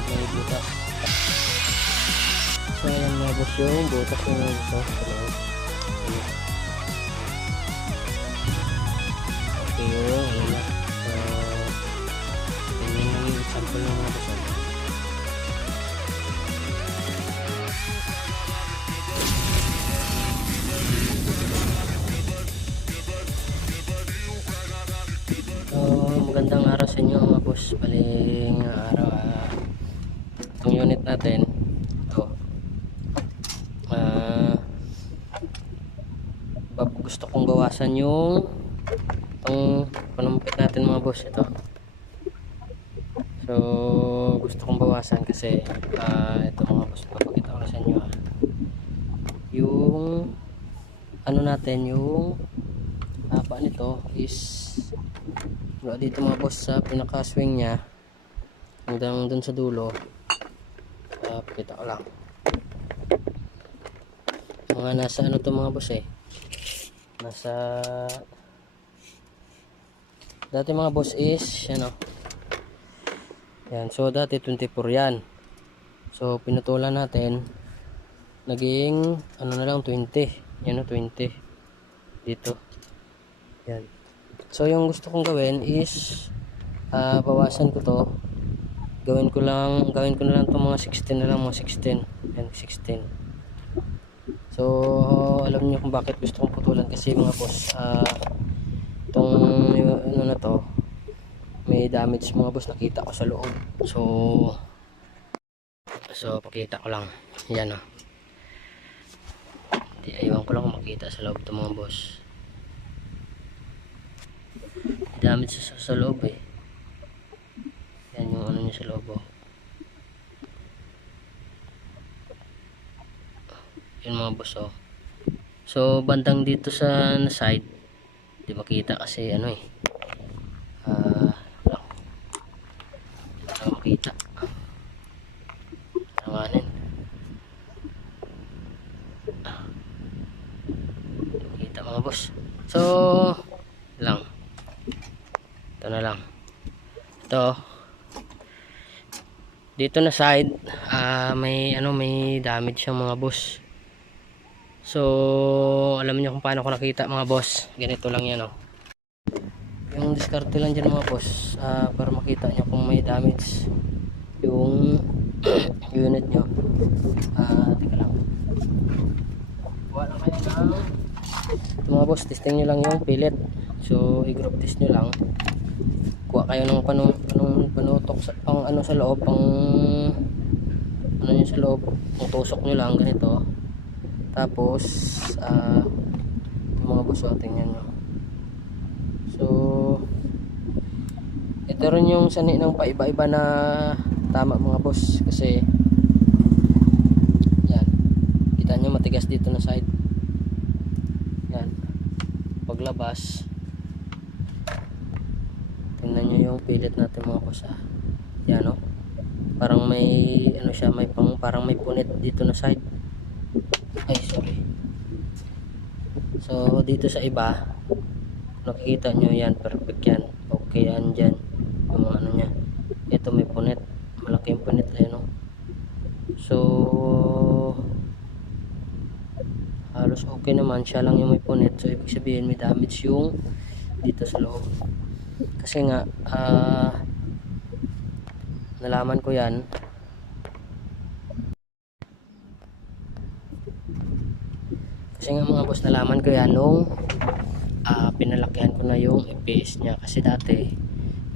huwag may butas. So ayan mga boss yung butas yung boss sa loob. Ayan. Okay yun, ayan na. So, yun yung example ng mga. So, magandang araw sa inyo mga boss. Baling araw. Natin. Ito. Bab- gusto kong bawasan yung itong panumpit natin mga boss. Ito. So, gusto kong bawasan kasi ah, ito mga boss. Papakita ko na sa inyo. ah. Yung ano natin, yung haba nito is dito mga boss sa pinaka-swing niya hanggang dun sa dulo. Uh, pakita ko lang. Mga nasa ano to mga boss eh. Nasa dati mga boss is ano. Yan, so dati 24 yan. So pinutulan natin naging ano na lang 20. Yan o 20. Dito. Yan. So yung gusto kong gawin is ah, bawasan ko to. Gawin ko lang, gawin ko na lang tong mga 16 na lang, mga 16. Yan, 16. So, alam niyo kung bakit gusto kong putulan kasi mga boss, ah itong ano na to, may damage mga boss nakita ko sa loob. So, so pakita ko lang. Yan oh. Di, aywan ko lang makita sa loob to mga boss damage sa, sa loob eh niya sa oh. yun mga boss oh so bandang dito sa side di makita kasi ano eh ah lang hindi lang makita alanganin ah. makita mga boss so lang ito na lang ito dito na side ah may ano may damage siyang mga boss. So alam niyo kung paano ko nakita mga boss? Ganito lang yan oh. Yung diskarte lang dyan mga boss ah, para makita nyo kung may damage yung unit nyo ah teka lang. Lang kayo ng ito mga boss testing nyo lang yung pilit so i-group test nyo lang. Kuha kayo ng panu, panu, panutok sa, pang ano sa loob pang ano nyo sa loob pang tusok nyo lang ganito. Tapos ah yung mga boss oh, tingnan nyo so ito rin yung sani ng paiba-iba na tama mga boss kasi yan. Kita nyo matigas dito na side. Yan. Paglabas tingnan nyo yung pilit natin mga boss ah. Yan o parang may ano siya may pang, parang may punit dito na side. Ay sorry. So dito sa iba nakikita nyo yan perfect yan. Okay yan dyan yung mga ano nya ito may punit. Malaki yung punit ayun o so halos okay naman. Siya lang yung may punit. So ibig sabihin may damage yung dito sa loob kasi nga ah nalaman ko yan. Kasi nga mga boss nalaman ko yan nung ah, pinalakihan ko na yung EPS niya. Kasi dati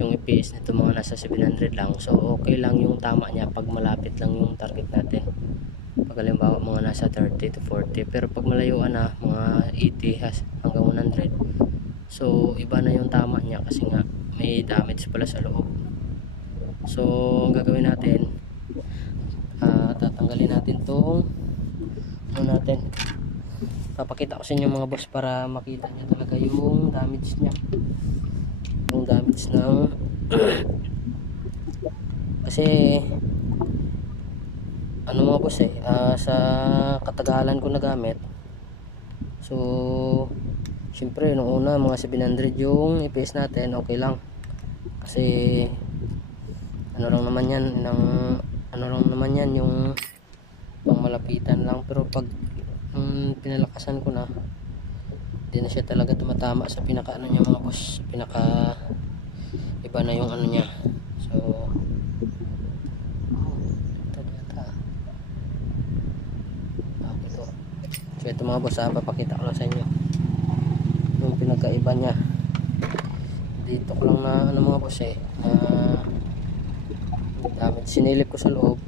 yung EPS nito mga nasa 700 lang. So okay lang yung tama niya pag malapit lang yung target natin. Pag halimbawa mga nasa 30 to 40 pero pag malayuan na mga 80 has hanggang 100 so iba na yung tama niya kasi nga may damage pala sa loob. So ang gagawin natin ah, tatanggalin natin tong ano natin papakita ko sa inyo mga boss para makita nyo talaga yung damage niya. Yung damage ng kasi ano mga boss eh ah, sa katagalan ko nagamit so syempre nung una mga 700 yung EPS natin okay lang. Kasi ano lang naman yan ng ano lang naman yan yung pang malapitan lang. Pero pag mm, pinalakasan ko na hindi na siya talaga tumatama sa pinaka ano niya mga boss pinaka iba na yung ano niya. So ito yata. Ah, ito. So ito mga boss ah, papakita ko lang sa inyo pinagkaiba niya. Dito ko lang na ano mga boss eh na damage. Sinilip ko sa loob.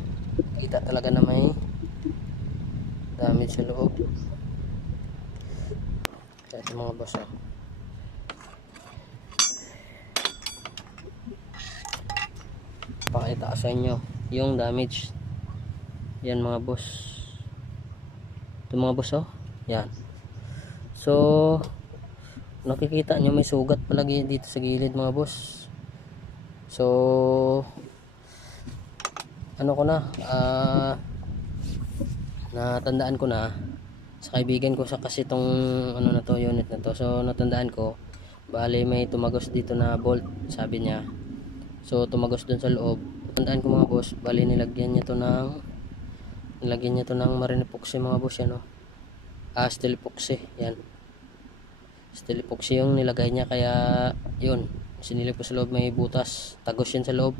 Kita talaga na may damage sa loob. Kaya ito mga boss oh. pakita sa inyo yung damage. Yan mga boss. Ito mga boss oh. Yan. So nakikita nyo may sugat palagi dito sa gilid mga boss. So ano ko na ah natandaan ko na sa kaibigan ko sa kasi tong ano na to unit na to. So natandaan ko bali may tumagos dito na bolt sabi niya. So tumagos dun sa loob. Tandaan ko mga boss bali nilagyan niya to ng nilagyan niya to ng marine epoxy mga boss yan oh. Ah steel epoxy yan steel epoxy yung nilagay niya kaya yun sinilip ko sa loob may butas. Tagos yan sa loob.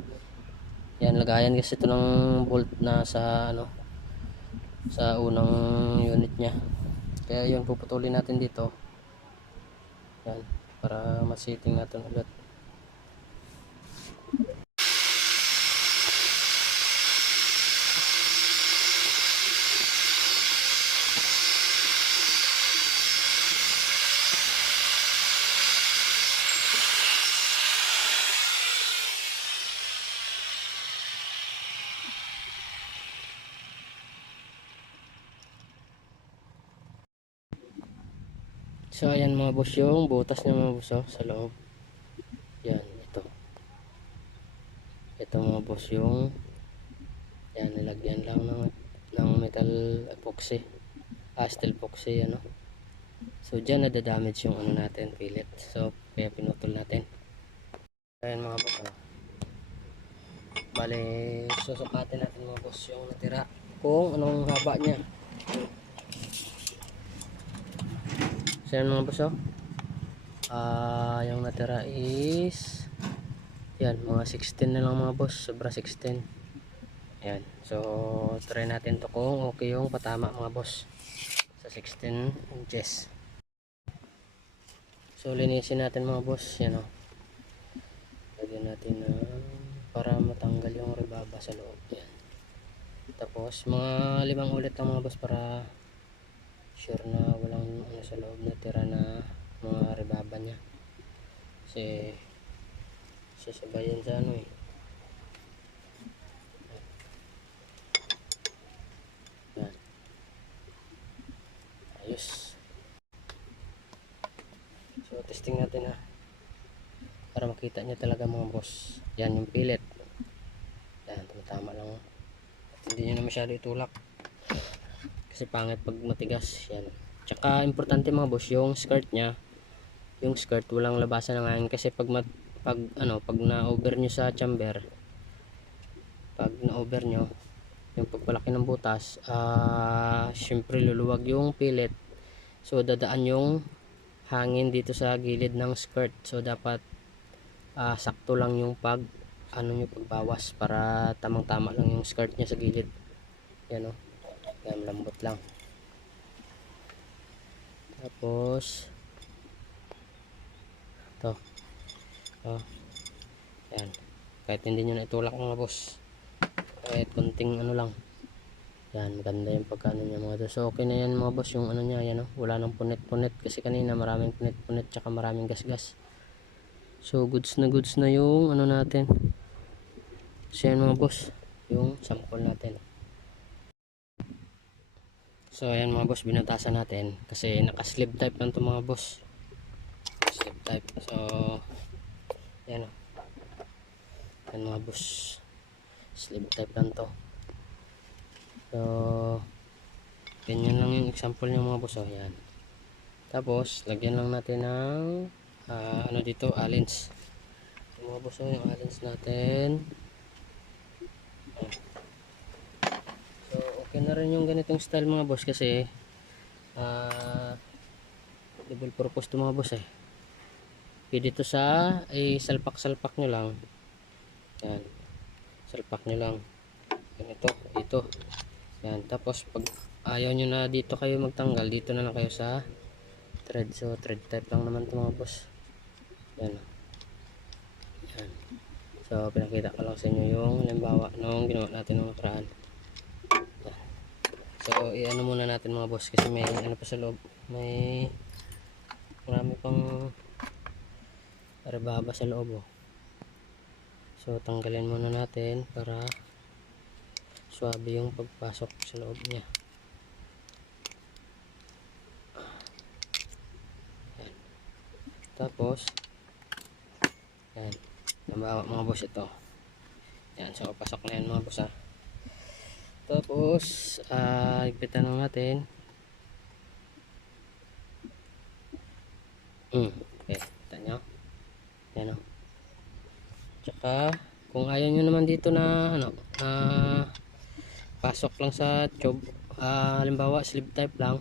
Yan lagayan kasi ito ng bolt na sa ano sa unang unit niya. Kaya yun puputulin natin dito. Yan para masiting natin ulit So ayan mga boss yung butas ng mga boss oh, sa loob. Yan ito. Ito mga boss yung yan nilagyan lang ng ng metal epoxy. Ah, steel epoxy ano. So diyan nadadamage yung ano natin, fillet. So kaya pinutol natin. Ayan mga boss oh. Bale, susukatin natin mga boss yung natira kung anong haba niya. So yan mga boss oh. Ah, yung natira is yan, mga 16 na lang mga boss, sobra 16. Yan. So try natin to kung okay yung patama mga boss sa 16 inches. So linisin natin mga boss, yan oh. Lagyan natin na para matanggal yung rebaba sa loob. Yan. Tapos mga limang ulit lang mga boss para sure na walang ano sa loob na tira na mga rebaba niya. Kasi sasabayan sa ano eh. Ayos. So testing natin ha. Para makita niya talaga mga boss. Yan yung pilit yan tama lang. At hindi nyo na masyado itulak kasi pangit pag matigas yan. Tsaka importante mga boss yung skirt nya yung skirt walang labasan ng hangin kasi pag mat, pag ano pag na over nyo sa chamber pag na over nyo yung pagpalaki ng butas ah syempre luluwag yung pilit. So dadaan yung hangin dito sa gilid ng skirt. So dapat ah, sakto lang yung pag ano nyo pagbawas para tamang tama lang yung skirt nya sa gilid. Yan o yan, lambot lang. Tapos, ito. Oh. Yan. Kahit hindi nyo na itulak mga boss. Kahit konting ano lang. Yan, maganda yung pagkano niya mga boss. So, okay na yan mga boss. Yung ano niya, yan oh. Wala nang punit-punit. Kasi kanina maraming punit-punit. Tsaka maraming gas-gas. So, goods na goods na yung ano natin. So, yan mga boss. Yung sample natin. So ayan mga boss, binutasan natin kasi naka-slip type lang to mga boss. Slip type. So ayan o. Ayan mga boss. Slip type lang to. So ganyan lang yung example ng mga boss. O ayan. Tapos lagyan lang natin ng ah, ano dito, alins. So, mga boss, o, yung alins natin. Ayan. Okay na rin yung ganitong style mga boss kasi ah double purpose to mga boss eh. Pwede to sa ay salpak-salpak nyo lang. Yan. Salpak nyo lang. Ganito, ito. Yan. Tapos pag ayaw nyo na dito kayo magtanggal, dito na lang kayo sa thread. So thread type lang naman to mga boss. Yan. Yan. So pinakita ko lang sa inyo yung limbawa nung ginawa natin nung nakaraan. So i-ano muna natin mga boss kasi may ano pa sa loob. May marami pang rebaba sa loob oh. So tanggalin muna natin para swabe yung pagpasok sa loob niya. Yan. Tapos yan. Nambawa mga boss ito. Yan. So pasok na yan mga boss ha. Tapos ah higpitan lang natin. Hmm. Okay. Kita nyo. Yan o. Tsaka, kung ayaw nyo naman dito na, ano, na pasok lang sa tube, ah, halimbawa, sleeve type lang.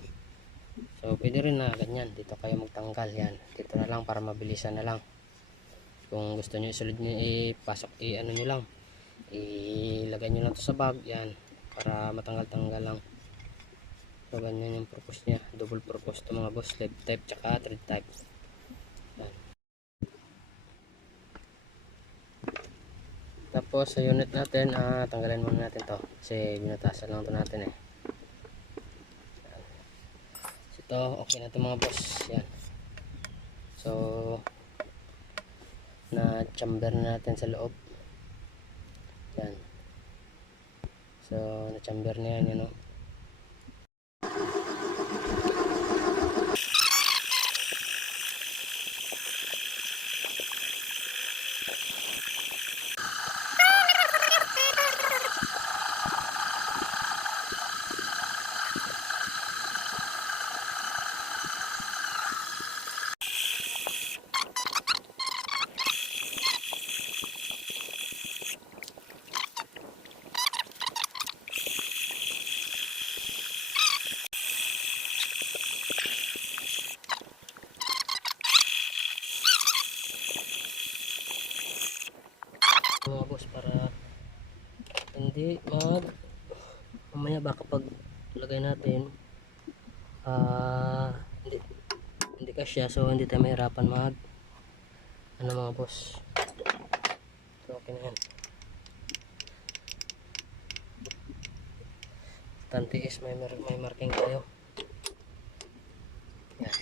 So, pwede rin na ganyan. Dito kayo magtanggal. Yan. Dito na lang para mabilisan na lang. Kung gusto nyo isulod nyo, ipasok, i-ano nyo lang. Ilagay nyo lang to sa bag. Yan. Para matanggal-tanggal lang. So, ganyan yung purpose niya. Double purpose to mga boss. Sleeve type, tsaka thread type. Tapos sa unit natin, ah, tanggalin muna natin to. Kasi binatasan lang to natin eh. So, ito, okay na to mga boss. Yan. So, na chamber na natin sa loob. Yan. So, na chamber na yan, yun o. hindi mag mamaya baka pag lagay natin ah hindi hindi kasya. So hindi tayo mahirapan mag ano mga boss? So okay na yan. Tanti is may, mar may marking tayo. Yan.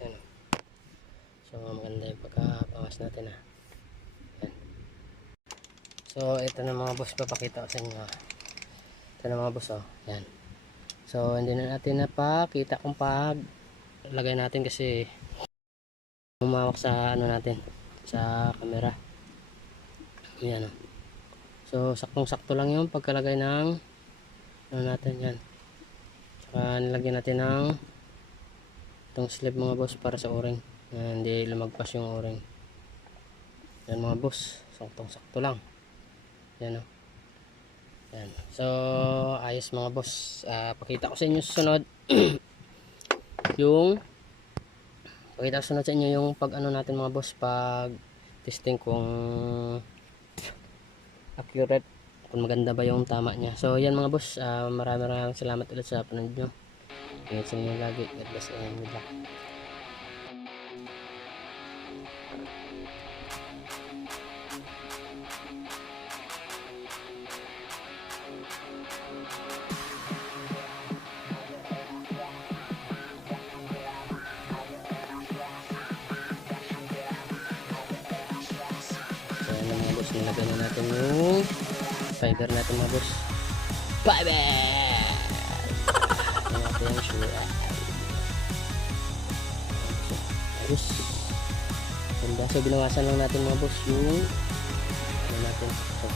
Yan. So maganda yung pagkapawas natin ah. yan. So, ito na mga boss, papakita ko sa inyo. Ito na mga boss, oh. Yan. So, hindi na natin napakita kung pag lagay natin kasi umawak sa ano natin, sa camera. Yan, oh. So, saktong-sakto lang yung pagkalagay ng ano natin, yan. Tsaka nilagyan natin ng itong sleeve mga boss para sa o-ring. Hindi lumagpas yung o-ring. Yan mga boss, saktong-sakto lang. Yan o. Yan. So, ayos mga boss. Ah, pakita ko sa inyo susunod yung pakita ko sunod sa inyo yung pag ano natin mga boss pag testing kung accurate kung maganda ba yung tama niya. So, yan mga boss. Ah, maraming maraming salamat ulit sa panood nyo. Ingat sa inyo lagi. God bless and good luck. Nilagay na natin yung fiber natin mga boss. Fiber! Yan natin yung sure. Ayos. Ganda. So, binawasan lang natin mga boss yung ano natin. So,